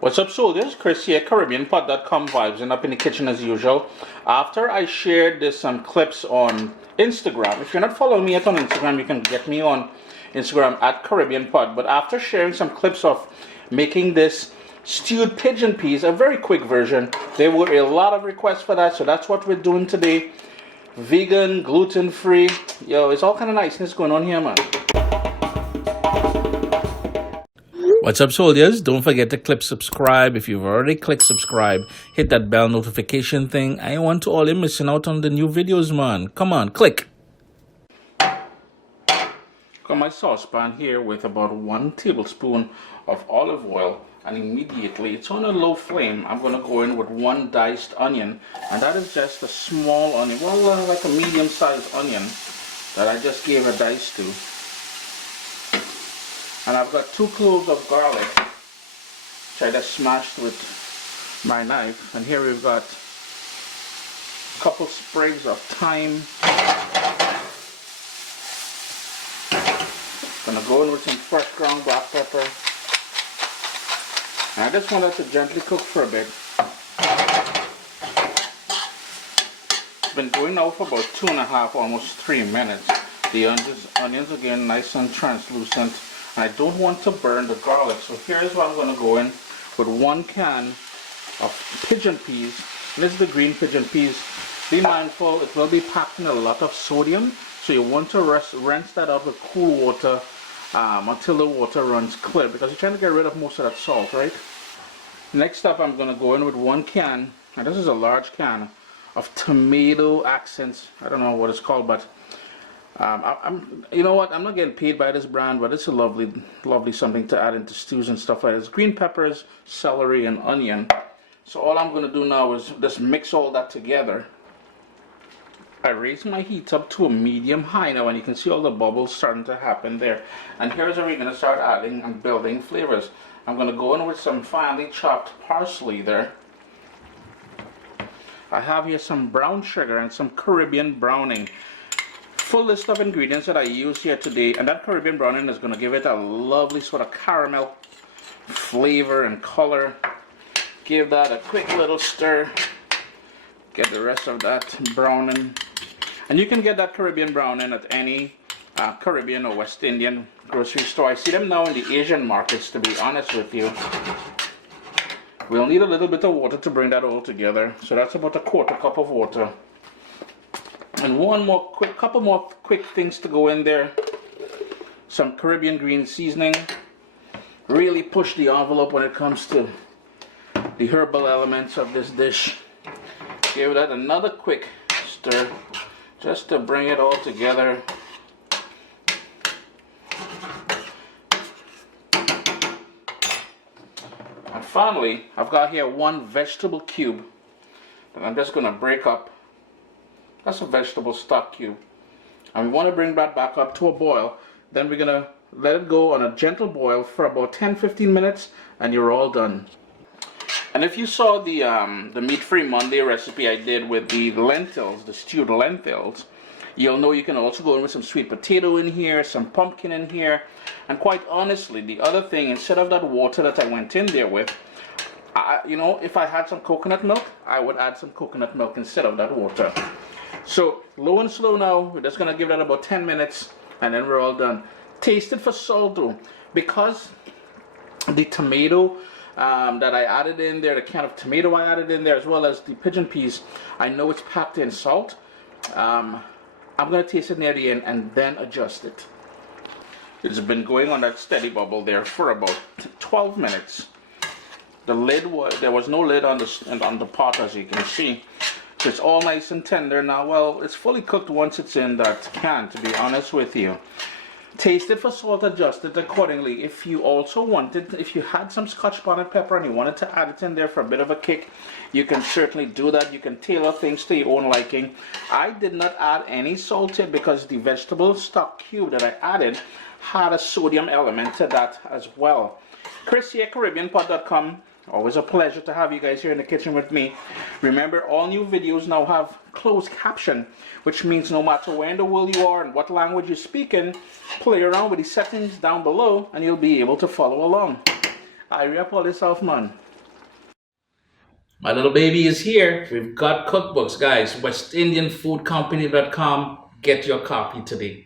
What's up, soldiers? Chris here, CaribbeanPot.com vibes, and up in the kitchen as usual. After I shared this some clips on Instagram, if you're not following me yet on Instagram, you can get me on Instagram at CaribbeanPot. But after sharing some clips of making this stewed pigeon peas, a very quick version, there were a lot of requests for that, so that's what we're doing today. Vegan, gluten-free, yo, it's all kind of niceness going on here, man. What's up, soldiers? Don't forget to click subscribe. If you've already clicked subscribe, hit that bell notification thing. I want to all you missing out on the new videos, man. Come on, click. Got my saucepan here with about 1 tablespoon of olive oil, and immediately it's on a low flame. I'm going to go in with 1 diced onion, and that is just a small onion, well, like a medium-sized onion that I just gave a dice to. And I've got 2 cloves of garlic, which I just smashed with my knife. And here we've got a couple sprigs of thyme. Gonna go in with some fresh ground black pepper. And I just want it to gently cook for a bit. It's been going now for about 2.5, almost 3 minutes. The onions again nice and translucent. I don't want to burn the garlic, so here's what I'm going to go in with 1 can of pigeon peas. This is the green pigeon peas. Be mindful, it will be packed in a lot of sodium, so you want to rinse that out with cool water until the water runs clear, because you're trying to get rid of most of that salt, right? Next up, I'm going to go in with 1 can, and this is a large can, of tomato accents. I don't know what it's called, but you know what? I'm not getting paid by this brand, but it's a lovely something to add into stews and stuff like this. Green peppers, celery, and onion. So all I'm going to do now is just mix all that together. I raised my heat up to a medium high now, and you can see all the bubbles starting to happen there. And here's where we're going to start adding and building flavors. I'm going to go in with some finely chopped parsley there. I have here some brown sugar and some Caribbean browning. Full list of ingredients that I use here today, and that Caribbean browning is going to give it a lovely sort of caramel flavor and color. Give that a quick little stir. Get the rest of that browning, and you can get that Caribbean browning at any Caribbean or West Indian grocery store. I see them now in the Asian markets, to be honest with you. We'll need a little bit of water to bring that all together, so that's about a 1/4 cup of water. And couple more quick things to go in there. Some Caribbean green seasoning. Really push the envelope when it comes to the herbal elements of this dish. Give that another quick stir just to bring it all together. And finally, I've got here 1 vegetable cube that I'm just going to break up. That's a vegetable stock cube. And we want to bring that back up to a boil. Then we're going to let it go on a gentle boil for about 10-15 minutes, and you're all done. And if you saw the meat-free Monday recipe I did with the lentils, the stewed lentils, you'll know you can also go in with some sweet potato in here, some pumpkin in here. And quite honestly, the other thing, instead of that water that I went in there with, you know, if I had some coconut milk, I would add some coconut milk instead of that water. So low and slow now. We're just going to give that about 10 minutes, and then we're all done. Taste it for salt though, because the tomato that I added in there, the can of tomato I added in there, as well as the pigeon peas, I know it's packed in salt. I'm going to taste it near the end and then adjust it. It's been going on that steady bubble there for about 12 minutes. The lid there was no lid on the pot, as you can see. So it's all nice and tender now. Well, it's fully cooked once it's in that can, to be honest with you. Taste it for salt, adjust it accordingly. If you also wanted, if you had some Scotch bonnet pepper and you wanted to add it in there for a bit of a kick, you can certainly do that. You can tailor things to your own liking. I did not add any salt to it because the vegetable stock cube that I added had a sodium element to that as well. Chris here, CaribbeanPot.com. Always a pleasure to have you guys here in the kitchen with me. Remember, all new videos now have closed caption, which means no matter where in the world you are and what language you're speaking, play around with the settings down below and you'll be able to follow along. I rap all this off, man. My little baby is here. We've got cookbooks, guys. WestIndianFoodCompany.com. Get your copy today.